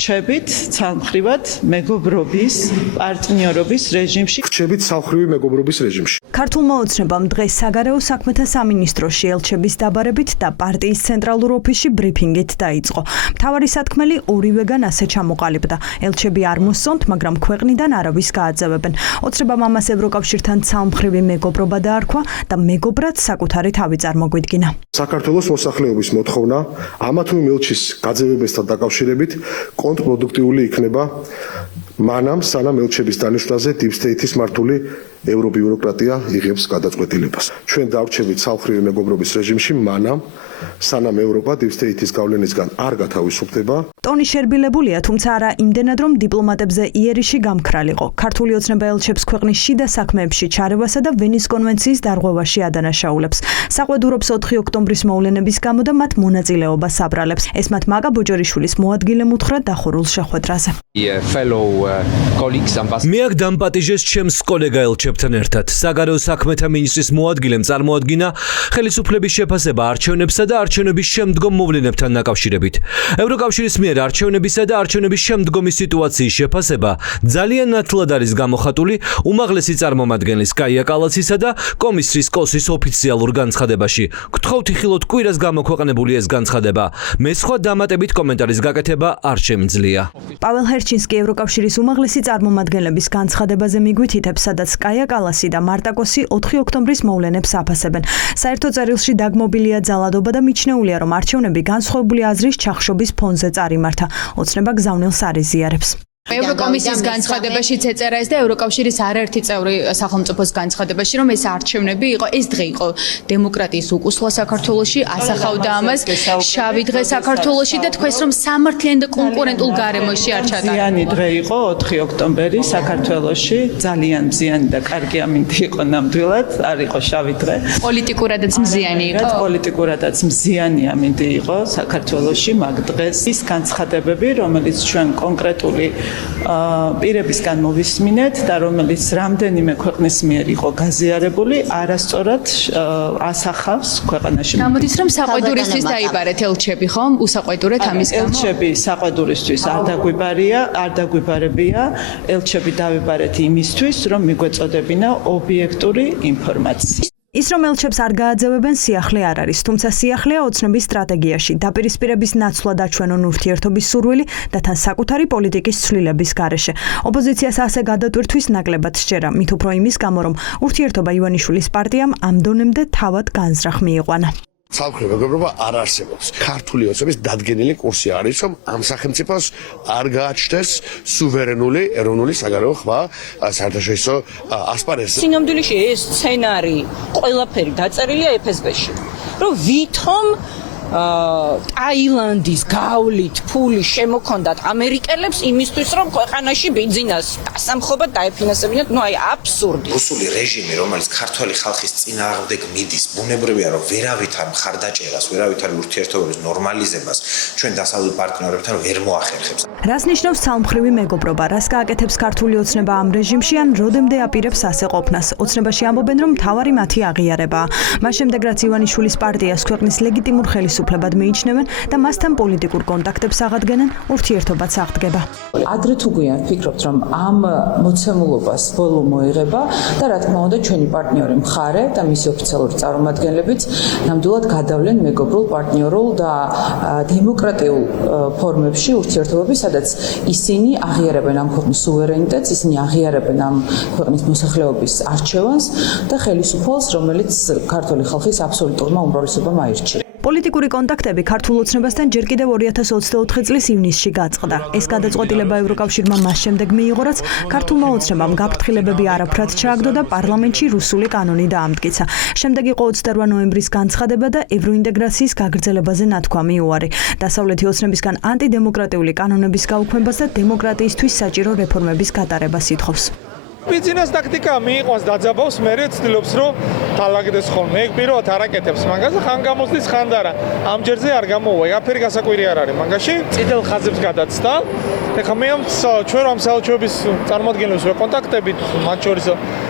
რჩებით ცალმხრივად მეგობრობის, პარტნიორობის რეჟიმში. რჩებით ცალმხრივი მეგობრობის რეჟიმში. ქართულმა ოცნებამ დღეს საგარეო საქმეთა სამინისტროში ელჩების დაბარებით და პარტიის ცენტრალურ ოფისში ბრიფინგით დაიწყო. მთავარი სათქმელი ორივეგან ასე ჩამოყალიბდა. ელჩები არ მოსწონთ, მაგრამ ქვეყნიდან არავის გააძევებენ. ოცნებამ ამას ევროკავშირთან ცალმხრივი მეგობრობა დაარქვა და მეგობრად საკუთარი თავი წარმოგვიდგინა. საქართველოს მოსახლეობის მოთხოვნა ამა თუ იმ ელჩის გაძევებასთან დაკავშირებით კონტრპროდუქტიული იქნება მანამ სანამ ელჩების დანიშვნაზე deep state-ის მართული ევრობიუროკრატია იღებს გადაწყვეტილებას. ჩვენ დავრჩებით ცალმხრივი მეგობრობის რეჟიმში მანამ სანამ ევროპა deep state-ის გავლენისგან არ გათავისუფლდება. ტონი შერბილებულია, თუმცა არა იმდენად, რომ დიპლომატებზე იერიში გამქრალიყო. ქართული ოცნება ელჩებს ქვეყნის შიდა საქმეებში ჩარევასა და ვენის კონვენციის დარღვევაში ადანაშაულებს. საყვედურობს 4 ოქტომბრის მოვლენების გამო და მათ მონაწილეობას აბრალებს. ეს მათ მაგა ბოჯორიშვილის მოადგილემ უთხრა დახურულ შეხვედრაზე. მე აქ დამპატიჟეს ჩემს კოლეგა ელჩებთან ერთად. საგარეო საქმეთა მინისტრის მოადგილემ წარმოადგინა ხელისუფლების შეფასება არჩევნებსა და არჩევნების შემდგომ მოვლენებთან დაკავშირებით. ევროკავშირის მიერ არჩევნებისა და არჩევნების შემდგომი სიტუაციის შეფასება ძალიან ნათლად არის გამოხატული უმაღლესი წარმომადგენლის კაია კალაცისა და კომისრის კოსის ოფიციალურ განცხადებაში. გთხოვთ იხილოთ კვირას გამოქვეყნებული ეს განცხადება. მე სხვა დამატებით კომენტარის გაკეთება არ შემიძლია. პაվել ჰერჩინსკი ევროკავშირის უმაღლესი წარმომადგენლების განცხადებაზე მიგვითითებს, სადაც კაია კალასი და მარტა კოსი 4 ოქტომბრის მოვლენებს აფასებენ. საერთო წერილში დაგმობილია ძალადობა და მიჩნეულია, რომ არჩევნები განსხვავებული აზრის ჩახშობის ფონზე წარიმართა. ოცნება გზავნილს არ იზიარებს. ევროკომისიის განცხადებაშიც ეწერა ეს და ევროკავშირის არაერთი წევრი სახელმწიფოს განცხადებაში, რომ ეს არჩევნები იყო, ეს დღე იყო დემოკრატიის უკუსლა საქართველოში, ასახავდა ამას შავი დღე საქართველოში და თქვენს რომ სამართლიან და კონკურენტულ გარემოში არ ჩატარდა. მზიანი დღე იყო 4 ოქტომბერი საქართველოში, ძალიან მზიანი და კარგი ამინდი იყო ნამდვილად, არ იყო შავი დღე. პოლიტიკურადაც მზიანი იყო. პოლიტიკურადაც მზიანი ამინდი იყო საქართველოში მაგ დღეს. ის განცხადებები, რომელიც ჩვენ კონკრეტული პირებისგან მოვისმინეთ და რომელიც რამდენიმე ქვეყნის მიერ იყო გაზიარებული, არასწორად ასახავს ქვეყანაში. გამოდის რომ საყვედურისთვის დაიბარეთ ელჩები, ხომ? უსაყვედურეთ ამის გამო. ელჩები საყვედურისთვის არ დაგვიბარებია, ელჩები დავიბარეთ იმისთვის, რომ მიგვეწოდებინა ობიექტური ინფორმაცია. ის რომ ელჩებს არ გააძევებენ სიახლე არ არის, თუმცა სიახლეა ოცნების სტრატეგიაში, დაპირისპირების ნაცვლად აჩვენონ ურთიერთობის სურვილი და თან საკუთარი პოლიტიკის ცვლილების გარეშე. ოპოზიციას ასე გადატვირთვის ნაკლებად სჯერა, მით უფრო იმის გამო, რომ ურთიერთობა ივანიშვილის პარტიამ ამ დონემდე თავად განზრახ მიიყვანა. ცალმხრივი მეგობრობა არ არსებობს. ქართული ოცნების დადგენილი კურსი არის, რომ ამ სახელმწიფოს არ გააჩნდეს სუვერენული ეროვნული საგარეო ხმა საერთაშორისო ასპარეზზე. სინამდვილეში ეს სცენარი ყველაფერი დაწერილია FSB-ში, რომ ვითომ ტაილანდის გავლით ფული შემოქონდათ ამერიკელებს იმისთვის, რომ ქვეყანაში ბიზნეს დასამხობად დაეფინანსებინათ, ნუ აი აბსურდი. რუსული რეჟიმი, რომელიც ქართველი ხალხის წინააღმდეგ მიდის, ბუნებრივია, რომ ვერავითარ მხარდაჭერას, ვერავითარ ურთიერთობების ნორმალიზებას ჩვენ დასავლურ პარტნიორებთან ვერ მოახერხებს. რას ნიშნავს ცალმხრივი მეგობრობა, რას გააკეთებს ქართული ოცნება ამ რეჟიმში ან როდემდე აპირებს ასე ყოფნას? ოცნებაში ამბობენ, რომ მთავარი მათი აღიარებაა. მას შემდეგ რაც ივანიშვილის პარტიას ქვეყნის ლეგიტიმურ ხელისუფლებად მიიჩნევენ და მასთან პოლიტიკურ კონტაქტებს აღადგენენ, ურთიერთობაც აღდგება. ადრე თუ გვიან ფიქრობთ, რომ ამ მოცემულობას ბოლო მოიღება და რა თქმა უნდა ჩვენი პარტნიორი მხარე და მისი ოფიციალური წარმომადგენლებიც ნამდვილად გადავლენ მეგობრულ, პარტნიორულ და დემოკრატიულ ფორმებში ურთიერთობები, სადაც ისინი აღიარებენ ამ ქვეყნის სუვერენიტეტს, ისინი აღიარებენ ამ ქვეყნის მოსახლეობის არჩევანს და ხელისუფალს, რომელიც ქართული ხალხის აბსოლუტურმა უმრავლესობამ აირჩია. პოლიტიკური კონტაქტები ქართულ ოცნებასთან ჯერ კიდევ 2024 წლის ივნისში გაწყდა. ეს გადაწყვეტილება ევროკავშირმა მას შემდეგ მიიღო, რაც ქართულმა ოცნებამ გაფრთხილებები არაფრად ჩააგდო და პარლამენტში რუსული კანონი დაამტკიცა. შემდეგ იყო 28 ნოემბრის განცხადება და ევროინტეგრაციის გაგრძელებაზე ნათქვამი უარი. დასავლეთი ოცნებისგან ანტიდემოკრატიული კანონების გაუქმებას და დემოკრატიისთვის საჭირო რეფორმების გატარებას ითხოვს. ბიზნეს ტაქტიკა მიიყვანს დაძაბავს, მერე ცდილობს რომ თალაგდეს ხოლმე. ეგ პირველად არ აკეთებს მაგას და ხან გამოსდის ხან და რა. ამჯერზე არ გამოვა, აფერი გასაკვირი არ არის მაგაში. წითელ ხაზებს გადაცდა. ეხლა მე ამ ჩვენ ამ საელჩოების წარმომადგენლებს ვეკონტაქტებით, მათ შორის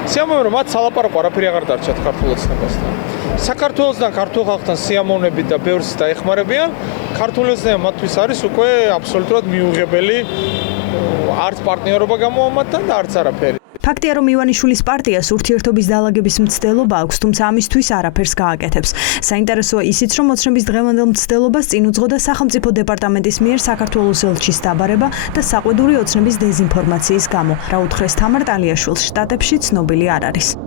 სიამოვნებაა, რომ მათ სალაპარაკო არაფერი აღარ დარჩათ ქართულ ოცნებასთან. საქართველოსთან ქართულ ხალხთან სიამოვნებით და ბევრს დაეხმარებიან. ქართული ოცნება მათთვის არის უკვე აბსოლუტურად მიუღებელი. არც პარტნიორობა გამოამატთან და არც არაფერი. ფაქტია, რომ ივანიშვილის პარტიას ურთიერთობის დაალაგების მცდელობა აქვს, თუმცა ამისთვის არაფერს გააკეთებს. საინტერესოა ისიც, რომ ოცნების დღევანდელ მცდელობას წინ უძღოდა სახელმწიფო დეპარტამენტის მიერ საქართველოს ელჩის დაბარება და საყვედური ოცნების დეზინფორმაციის გამო. რა უთხრეს თამარ ტალიაშვილს, შტატებში ცნობილი არ არის.